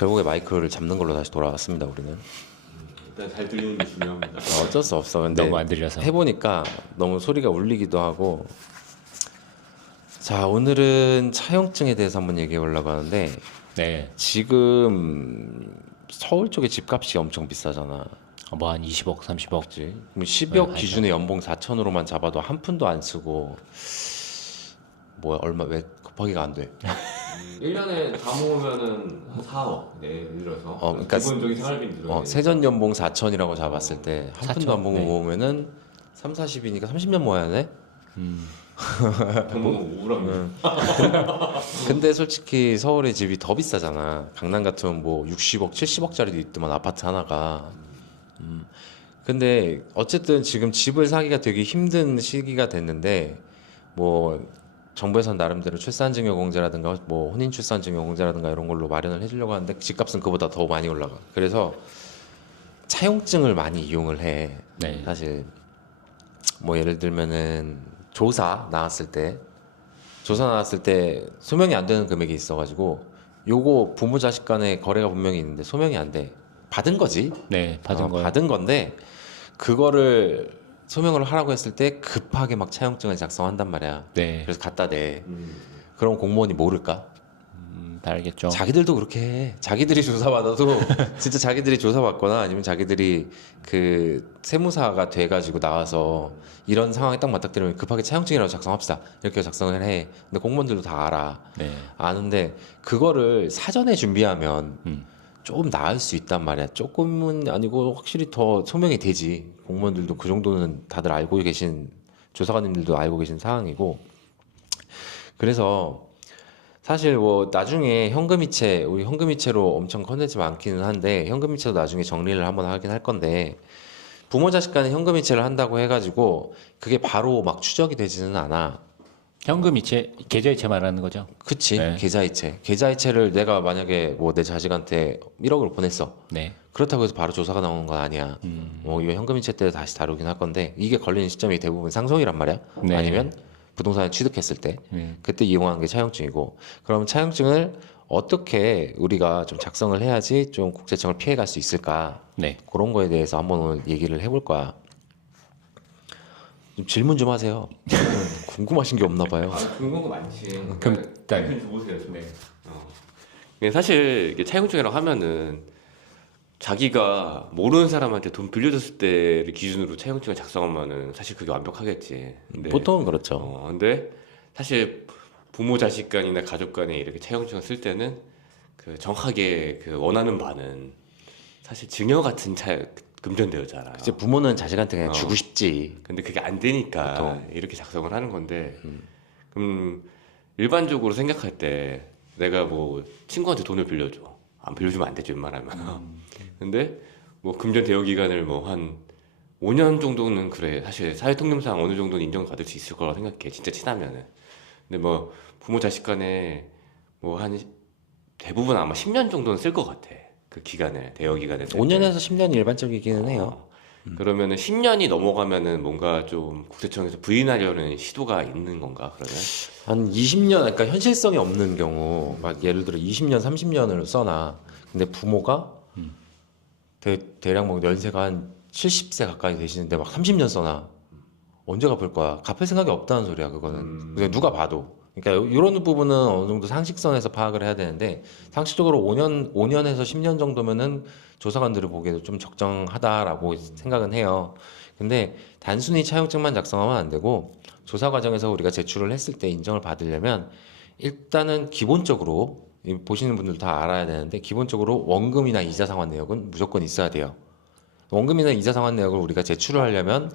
결국에 마이크를 잡는 걸로 다시 돌아왔습니다. 우리는 일단 잘 들리는 게 중요합니다. 어쩔 수 없어. 근데 너무 안 들려서. 해보니까 너무 소리가 울리기도 하고. 자, 오늘은 차용증에 대해서 한번 얘기해 보려고 하는데 네. 지금 서울 쪽에 집값이 엄청 비싸잖아. 뭐 한 20억, 30억. 그치? 그럼 10억 네, 기준의 연봉 4천으로만 잡아도 한 푼도 안 쓰고 뭐야 얼마 왜 곱하기가 안 돼? 1년에 다 모으면은 한 4억. 네, 예를 들어서. 그러니까 기본적인 생활비 들어요. 세전 연봉 4천이라고 잡았을 때 한 푼도 안 4천, 네. 모으면은 3, 40이니까 30년 모아야 돼? 너무 우울합니다. 근데 솔직히 서울의 집이 더 비싸잖아. 강남 같으면 뭐 60억, 70억짜리도 있더만 아파트 하나가. 근데 어쨌든 지금 집을 사기가 되게 힘든 시기가 됐는데 뭐 정부에서는 나름대로 출산증여공제라든가 뭐 혼인출산증여공제라든가 이런 걸로 마련을 해주려고 하는데 집값은 그보다 더 많이 올라가. 그래서 차용증을 많이 이용을 해. 네. 사실 뭐 예를 들면은 조사 나왔을 때 소명이 안 되는 금액이 있어가지고 요거 부모 자식 간의 거래가 분명히 있는데 소명이 안 돼. 받은 거지. 네, 받은 거. 받은 건데 그거를 소명을 하라고 했을 때 급하게 막 차용증을 작성한단 말이야. 네. 그래서 갖다 대. 그럼 공무원이 모를까? 다 알겠죠. 자기들도 그렇게 해. 자기들이 조사받아도 진짜 자기들이 조사받거나 아니면 자기들이 그 세무사가 돼가지고 나와서 이런 상황에 딱 맞닥뜨리면 급하게 차용증이라고 작성합시다. 이렇게 작성을 해. 근데 공무원들도 다 알아. 네. 아는데 그거를 사전에 준비하면 조금 나을 수 있단 말이야. 조금은 아니고 확실히 더 소명이 되지. 공무원들도 그 정도는 다들 알고 계신 조사관님들도 알고 계신 상황이고. 그래서 사실 뭐 나중에 현금이체 우리 현금이체로 엄청 컨텐츠 많기는 한데 현금이체도 나중에 정리를 한번 하긴 할 건데 부모 자식 간에 현금이체를 한다고 해가지고 그게 바로 막 추적이 되지는 않아. 현금 이체, 계좌 이체 말하는 거죠. 그치? 네. 계좌이체를 내가 만약에 뭐 내 자식한테 1억을 보냈어. 네. 그렇다고 해서 바로 조사가 나오는 건 아니야. 뭐 이거 현금이체 때 다시 다루긴 할 건데 이게 걸리는 시점이 대부분 상속이란 말이야. 네. 아니면 부동산에 취득했을 때 네. 그때 이용하는 게 차용증이고 그럼 차용증을 어떻게 우리가 좀 작성을 해야지 좀 국세청을 피해갈 수 있을까 네. 그런 거에 대해서 한번 오늘 얘기를 해볼 거야. 좀 질문 좀 하세요. 궁금하신 게 없나 봐요. 궁금한 거 많지. 그럼 일단 일단 줘보세요. 좀. 네. 근데 사실 이게 차용증이라고 하면은 자기가 모르는 사람한테 돈 빌려줬을 때를 기준으로 차용증을 작성하면은 사실 그게 완벽하겠지. 근데 보통은 그렇죠. 근데 사실 부모 자식 간이나 가족 간에 이렇게 차용증을 쓸 때는 그 정확하게 그 원하는 바는 사실 증여 같은 금전대여잖아. 이제 부모는 자식한테 그냥 어. 주고 싶지. 근데 그게 안 되니까 보통. 이렇게 작성을 하는 건데, 그럼 일반적으로 생각할 때 내가 뭐 친구한테 돈을 빌려줘. 안 빌려주면 안 되죠, 웬만하면. 근데 뭐 금전 대여 기간을 뭐 한 5년 정도는 그래. 사실 사회통념상 어느 정도는 인정받을 수 있을 거라고 생각해. 진짜 친하면은. 근데 뭐 부모 자식 간에 뭐 한 대부분 아마 10년 정도는 쓸 것 같아. 그 기간을, 대여 기간을. 쓸 때. 5년에서 10년이 일반적이기는 해요. 그러면은 10년이 넘어가면은 뭔가 좀 국세청에서 부인하려는 시도가 있는 건가, 그러면? 한 20년, 그러니까 현실성이 없는 경우, 막 예를 들어 20년, 30년을 써놔. 근데 부모가 대략 뭐 연세가 한 70세 가까이 되시는데 막 30년 써놔. 언제 갚을 거야? 갚을 생각이 없다는 소리야, 그거는. 근데 누가 봐도. 그러니까 이런 부분은 어느 정도 상식선에서 파악을 해야 되는데 상식적으로 5년에서 10년 정도면은 조사관들이 보기에도 좀 적정하다라고 생각은 해요. 근데 단순히 차용증만 작성하면 안 되고 조사 과정에서 우리가 제출을 했을 때 인정을 받으려면 일단은 기본적으로 보시는 분들 다 알아야 되는데 기본적으로 원금이나 이자 상환 내역은 무조건 있어야 돼요. 원금이나 이자 상환 내역을 우리가 제출을 하려면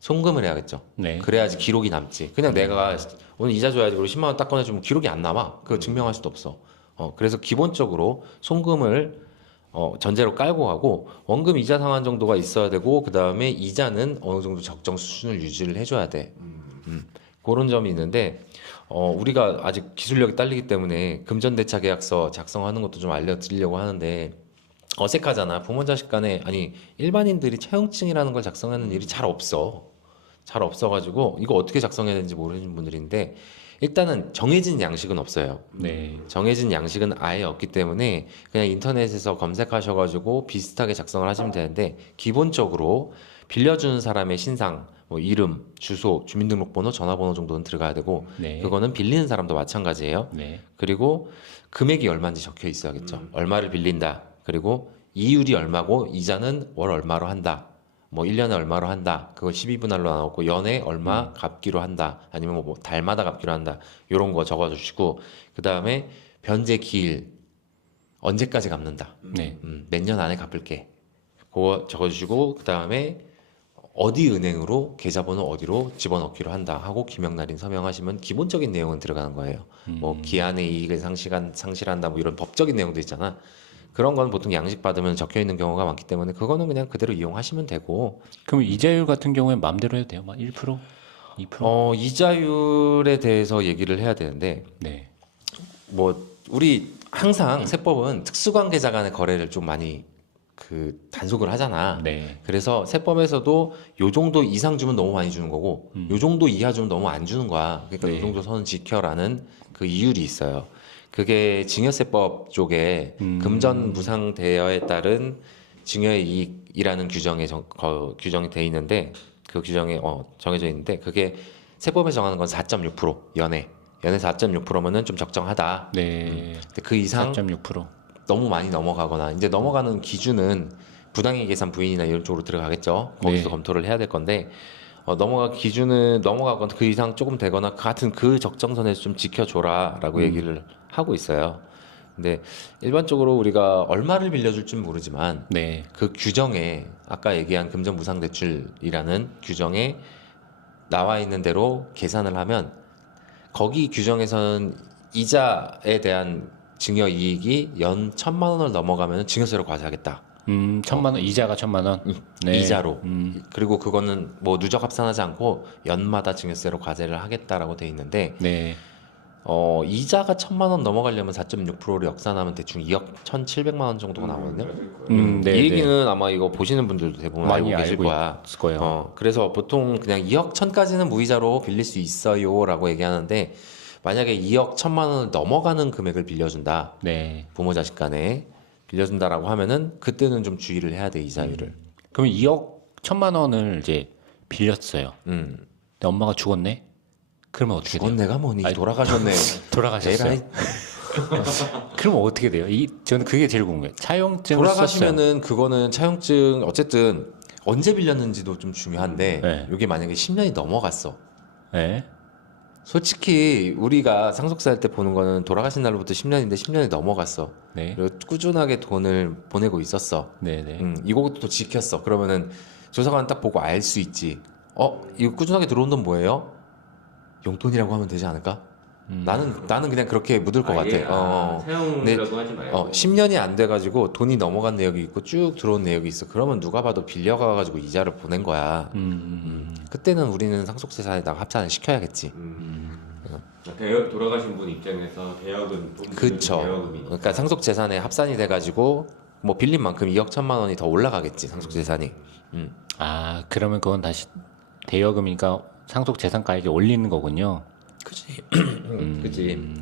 송금을 해야겠죠. 네. 그래야지 기록이 남지. 그냥 내가 오늘 이자 줘야지 그리고 10만 원 딱 꺼내주면 기록이 안 남아. 그거 증명할 수도 없어. 그래서 기본적으로 송금을 전제로 깔고 하고 원금 이자 상환 정도가 있어야 되고 그 다음에 이자는 어느 정도 적정 수준을 유지를 해줘야 돼. 그런 점이 있는데 우리가 아직 기술력이 딸리기 때문에 금전대차 계약서 작성하는 것도 좀 알려드리려고 하는데 어색하잖아. 부모 자식 간에 아니 일반인들이 차용증이라는 걸 작성하는 일이 잘 없어가지고 이거 어떻게 작성해야 되는지 모르는 분들인데 일단은 정해진 양식은 없어요. 네. 정해진 양식은 아예 없기 때문에 그냥 인터넷에서 검색하셔가지고 비슷하게 작성을 하시면 되는데 기본적으로 빌려주는 사람의 신상, 뭐 이름, 주소, 주민등록번호, 전화번호 정도는 들어가야 되고 네. 그거는 빌리는 사람도 마찬가지예요. 네. 그리고 금액이 얼마인지 적혀 있어야겠죠. 얼마를 빌린다. 그리고 이율이 얼마고 이자는 월 얼마로 한다. 뭐 1년에 얼마로 한다. 그걸 12분할로 나눴고 연에 얼마 갚기로 한다. 아니면 뭐 달마다 갚기로 한다. 요런 거 적어 주시고 그다음에 변제 기일 언제까지 갚는다. 네. 몇 년 안에 갚을게. 그거 적어 주시고 그다음에 어디 은행으로 계좌번호 어디로 집어넣기로 한다 하고 기명날인 서명하시면 기본적인 내용은 들어가는 거예요. 뭐 기한의 이익을 상실한다 뭐 이런 법적인 내용도 있잖아. 그런 건 보통 양식 받으면 적혀 있는 경우가 많기 때문에 그거는 그냥 그대로 이용하시면 되고 그럼 이자율 같은 경우에 마음대로 해도 돼요? 막 1%? 2%? 이자율에 대해서 얘기를 해야 되는데 네. 뭐 우리 항상 세법은 특수관계자 간의 거래를 좀 많이 그 단속을 하잖아. 네. 그래서 세법에서도 요 정도 이상 주면 너무 많이 주는 거고 요 정도 이하 주면 너무 안 주는 거야. 그러니까 네. 요 정도 선은 지켜라는 그 이율이 있어요. 그게 증여세법 쪽에 금전 무상 대여에 따른 증여의 이익이라는 규정이 돼 있는데 그 규정에 정해져 있는데 그게 세법에 정하는 건 4.6% 연에 4.6%면은 좀 적정하다. 네. 근데 그 이상 4.6%. 너무 많이 넘어가거나 이제 넘어가는 기준은 부당의 계산 부인이나 이런 쪽으로 들어가겠죠. 거기서 네. 검토를 해야 될 건데 기준은 넘어가거나 그 이상 조금 되거나 같은 그 적정선에서 좀 지켜줘라라고 얘기를 하고 있어요. 근데 일반적으로 우리가 얼마를 빌려줄지는 모르지만 네. 그 규정에 아까 얘기한 금전 무상 대출이라는 규정에 나와 있는 대로 계산을 하면 거기 규정에서는 이자에 대한 증여 이익이 연 1,000만 원을 넘어가면 증여세로 과세하겠다. 1,000만 원 이자가 1,000만 원. 네. 이자로. 그리고 그거는 뭐 누적 합산하지 않고 연마다 증여세로 과세를 하겠다라고 돼 있는데 네. 이자가 1,000만 원 넘어가려면 4.6%를 역산하면 대충 2억 1,700만 원 정도가 나오거든요. 네. 이 얘기는 아마 이거 보시는 분들도 대부분 많이 알고 계실 알고 거야. 있을 거예요. 그래서 보통 그냥 2억 1,000까지는 무이자로 빌릴 수 있어요라고 얘기하는데 만약에 2억 1,000만 원을 넘어가는 금액을 빌려준다. 네. 부모 자식 간에 빌려준다라고 하면은 그때는 좀 주의를 해야 돼 이자율을. 그럼 2억 1,000만 원을 이제 빌렸어요. 근데 엄마가 죽었네? 그러면 어떻게 돼요? 죽었네가 뭐니 아니, 돌아가셨네. 돌아가셨어요. 에라이. 그럼 어떻게 돼요? 저는 그게 제일 궁금해요. 차용증을 돌아가시면은 그거는 차용증 어쨌든 언제 빌렸는지도 좀 중요한데 네. 이게 만약에 10년이 넘어갔어. 썼어요. 네. 솔직히 우리가 상속세 할 때 보는 거는 돌아가신 날로부터 10년인데 10년이 넘어갔어. 네. 그리고 꾸준하게 돈을 보내고 있었어. 네, 네. 이것도 지켰어. 그러면은 조사관 딱 보고 알 수 있지. 이거 꾸준하게 들어온 돈 뭐예요? 용돈이라고 하면 되지 않을까? 나는 그냥 그렇게 묻을 것 같아. 사용이라고 하지 말고 10년이 안 돼가지고 돈이 넘어간 내역이 있고 쭉 들어온 내역이 있어. 그러면 누가 봐도 빌려가가지고 이자를 보낸 거야. 그때는 우리는 상속재산에다가 합산을 시켜야겠지. 돌아가신 분 입장에서 대여금 그쵸. 그러니까 상속재산에 합산이 돼가지고 뭐 빌린 만큼 2억 1,000만 원이 더 올라가겠지 상속재산이. 아, 그러면 그건 다시 대여금이니까 상속 재산가액에 올리는 거군요. 그치. 그치.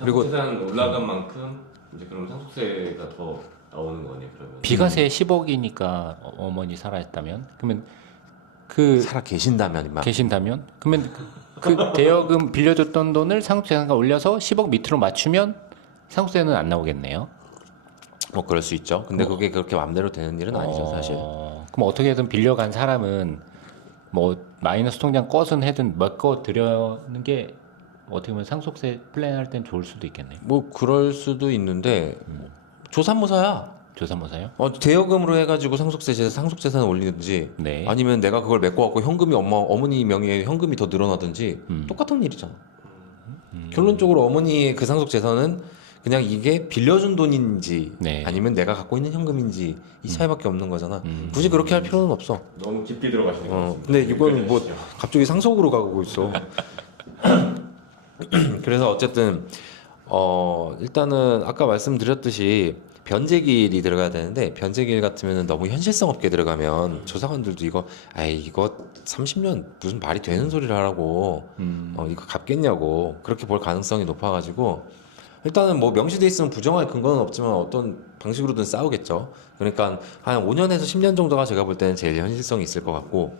그리고 재산 올라간 만큼 이제 그럼 상속세가 더 나오는 거네 그러면. 비과세 10억이니까 어머니 살아있다면 그러면 그 살아 계신다면 임마. 계신다면 그러면 그 대여금 빌려줬던 돈을 상속 재산가 올려서 10억 밑으로 맞추면 상속세는 안 나오겠네요. 뭐 그럴 수 있죠. 근데 그게 그렇게 마음대로 되는 일은 아니죠 사실. 그럼 어떻게든 빌려간 사람은 뭐 마이너스 통장 껐은 해든 메꿔 드려는 게 어떻게 보면 상속세 플랜할 땐 좋을 수도 있겠네요. 뭐 그럴 수도 있는데 조삼모사야. 조사모사요? 대여금으로 해가지고 상속재산을 올리든지 네. 아니면 내가 그걸 메꿔갖고 현금이 어머니 명의의 현금이 더 늘어나든지 똑같은 일이잖아. 결론적으로 어머니의 그 상속재산은 그냥 이게 빌려준 돈인지 네. 아니면 내가 갖고 있는 현금인지 이 차이밖에 없는 거잖아. 굳이 그렇게 할 필요는 없어. 너무 깊게 들어가시는 거 같습니다. 근데 이건 뭐 갑자기 상속으로 가고 있어. 그래서 어쨌든 일단은 아까 말씀드렸듯이 변제기일이 들어가야 되는데 변제기일 같으면 너무 현실성 없게 들어가면 조사관들도 이거 30년 무슨 말이 되는 소리를 하라고 이거 갚겠냐고 그렇게 볼 가능성이 높아가지고 일단은 뭐 명시돼 있으면 부정할 근거는 없지만 어떤 방식으로든 싸우겠죠. 그러니까 한 5년에서 10년 정도가 제가 볼 때는 제일 현실성이 있을 것 같고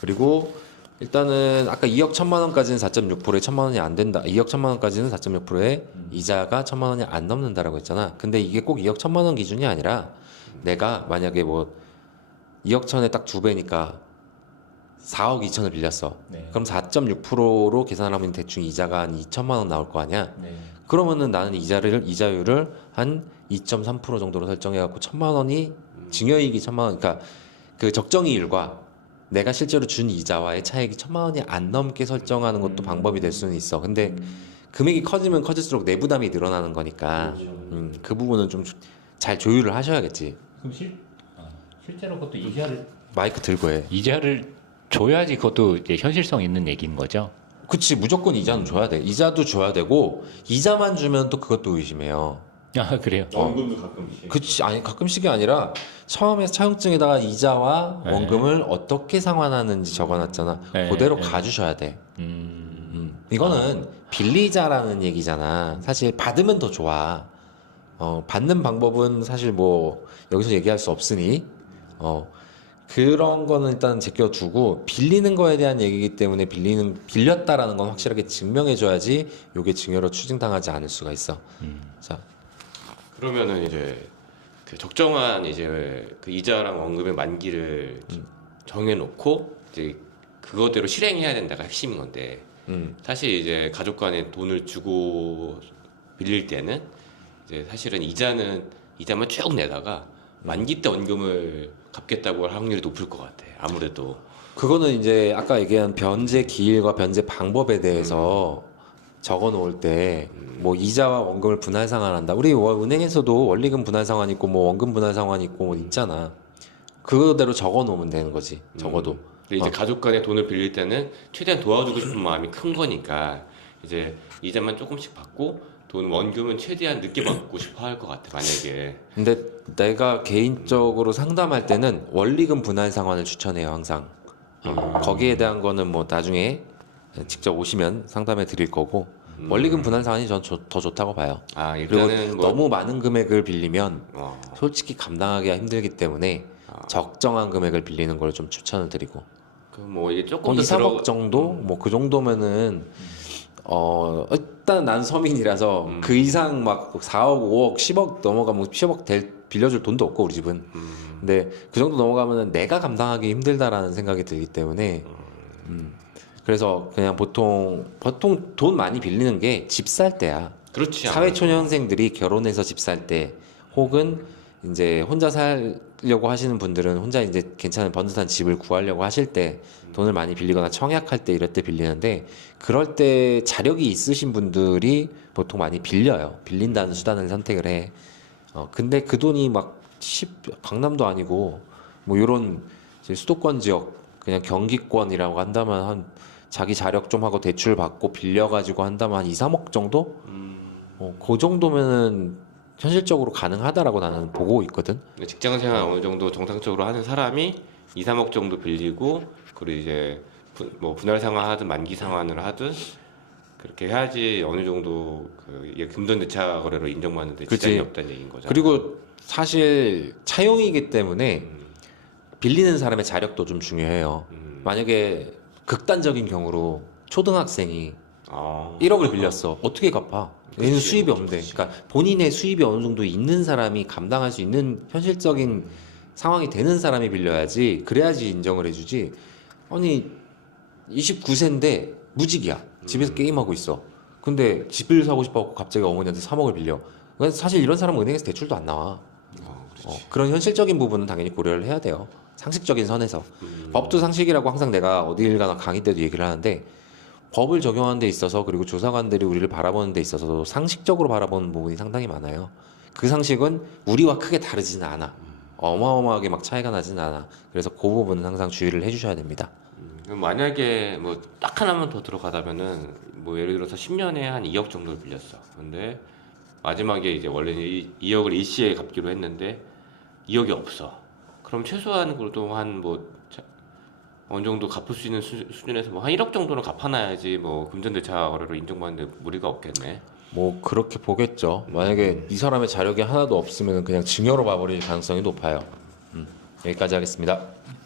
그리고 일단은 아까 2억 1천만 원까지는 4.6%에 1천만 원이 안 된다. 2억 1천만 원까지는 4.6%에 이자가 1천만 원이 안 넘는다라고 했잖아. 근데 이게 꼭 2억 1천만 원 기준이 아니라 내가 만약에 뭐 2억 천에 딱 2배니까 4억 2천을 빌렸어. 네. 그럼 4.6%로 계산하면 대충 이자가 한 2천만 원 나올 거 아니야. 네. 그러면은 나는 이자율을 한 2.3% 정도로 설정해갖고 1천만 원이 증여이익이 1천만 원, 그러니까 그 적정이율과 내가 실제로 준 이자와의 차액이 1천만 원이 안 넘게 설정하는 것도 방법이 될 수는 있어. 근데 금액이 커지면 커질수록 내 부담이 늘어나는 거니까 그 부분은 좀 잘 조율을 하셔야겠지. 그럼 실제로 그것도 마이크 들고 해. 이자를 줘야지 그것도 이제 현실성 있는 얘기인 거죠. 그치, 무조건 이자는 줘야 돼. 이자도 줘야 되고 이자만 주면 또 그것도 의심해요. 아 그래요. 원금도 가끔씩. 그치, 아니 가끔씩이 아니라 처음에 차용증에다가 이자와 네. 원금을 어떻게 상환하는지 적어놨잖아. 네, 그대로 네. 가주셔야 돼. 이거는 빌리자라는 얘기잖아. 사실 받으면 더 좋아. 받는 방법은 사실 뭐 여기서 얘기할 수 없으니 그런 거는 일단 제껴두고 빌리는 거에 대한 얘기이기 때문에 빌렸다라는 건 확실하게 증명해줘야지 요게 증여로 추징당하지 않을 수가 있어. 자, 그러면은 이제 그 적정한 이제 그 이자랑 원금의 만기를 정해놓고 이제 그거대로 실행해야 된다가 핵심인 건데 사실 이제 가족 간에 돈을 주고 빌릴 때는 이제 사실은 이자만 쭉 내다가 만기 때 원금을 갚겠다고 할 확률이 높을 것 같아. 아무래도 그거는 이제 아까 얘기한 변제 기일과 변제 방법에 대해서 적어 놓을 때 뭐 이자와 원금을 분할 상환한다. 우리 은행에서도 원리금 분할 상환 있고 뭐 원금 분할 상환 있고 뭐 있잖아. 그거대로 적어 놓으면 되는 거지. 적어도. 근데 이제 가족 간에 돈을 빌릴 때는 최대한 도와주고 싶은 마음이 큰 거니까 이제 이자만 조금씩 받고 돈 원금은 최대한 늦게 받고 싶어 할 것 같아. 만약에 근데 내가 개인적으로 상담할 때는 원리금 분할 상환을 추천해요, 항상. 거기에 대한 거는 뭐 나중에 직접 오시면 상담해 드릴 거고 원리금 분할 상환이 전 더 좋다고 봐요. 아 그리고 일단은 뭐 너무 많은 금액을 빌리면 어, 솔직히 감당하기가 힘들기 때문에 적정한 금액을 빌리는 걸 좀 추천을 드리고 그뭐 이게 조금 한 더 2, 3억 정도? 뭐 그 정도면은 일단 난 서민이라서 그 이상 막 4억, 5억, 10억 넘어가면 10억 빌려줄 돈도 없고 우리 집은. 근데 그 정도 넘어가면은 내가 감당하기 힘들다라는 생각이 들기 때문에 그래서 그냥 보통 돈 많이 빌리는 게 집 살 때야. 그렇지. 사회초년생들이 결혼해서 집 살 때 혹은 이제 혼자 살려고 하시는 분들은 혼자 이제 괜찮은 번듯한 집을 구하려고 하실 때 돈을 많이 빌리거나 청약할 때 이럴 때 빌리는데 그럴 때 자력이 있으신 분들이 보통 많이 빌려요. 빌린다는 수단을 선택을 해. 근데 그 돈이 막 강남도 아니고 뭐 이런 수도권 지역 그냥 경기권이라고 한다면 한 자기 자력 좀 하고 대출 받고 빌려가지고 한다면 한 2, 3억 정도? 그 정도면은 현실적으로 가능하다라고 나는 보고 있거든. 직장 생활 어느 정도 정상적으로 하는 사람이 2, 3억 정도 빌리고 그리고 이제 뭐 분할 상환하든 만기 상환을 하든 그렇게 해야지 어느 정도 이게 금전대차 거래로 인정받는데 그치. 지장이 없다는 얘기인 거잖아. 그리고 사실 차용이기 때문에 빌리는 사람의 자력도 좀 중요해요. 만약에 극단적인 경우로 초등학생이 1억을 빌렸어. 어떻게 갚아? 얘는 그치, 수입이 없는데. 그러니까 본인의 수입이 어느 정도 있는 사람이 감당할 수 있는 현실적인 상황이 되는 사람이 빌려야지. 그래야지 인정을 해주지. 아니 29세인데 무직이야. 집에서 게임하고 있어. 근데 집을 사고 싶어갖고 갑자기 어머니한테 3억을 빌려. 그러니까 사실 이런 사람은 은행에서 대출도 안 나와. 그런 현실적인 부분은 당연히 고려를 해야 돼요. 상식적인 선에서. 법도 상식이라고 항상 내가 어딜 가나 강의 때도 얘기를 하는데 법을 적용하는 데 있어서 그리고 조사관들이 우리를 바라보는 데 있어서 상식적으로 바라보는 부분이 상당히 많아요. 그 상식은 우리와 크게 다르지는 않아. 어마어마하게 막 차이가 나지는 않아. 그래서 그 부분은 항상 주의를 해주셔야 됩니다. 그럼 만약에 뭐 딱 하나만 더 들어가다면은 뭐 예를 들어서 10년에 한 2억 정도를 빌렸어. 근데 마지막에 이제 원래는 2억을 일시에 갚기로 했는데 2억이 없어. 그럼 최소한 그래도 한 뭐 어느 정도 갚을 수 있는 수준에서 뭐 한 1억 정도는 갚아놔야지 뭐 금전대차 거래로 인정받는데 무리가 없겠네. 뭐 그렇게 보겠죠. 만약에 이 사람의 자력이 하나도 없으면 그냥 증여로 봐버릴 가능성이 높아요. 여기까지 하겠습니다.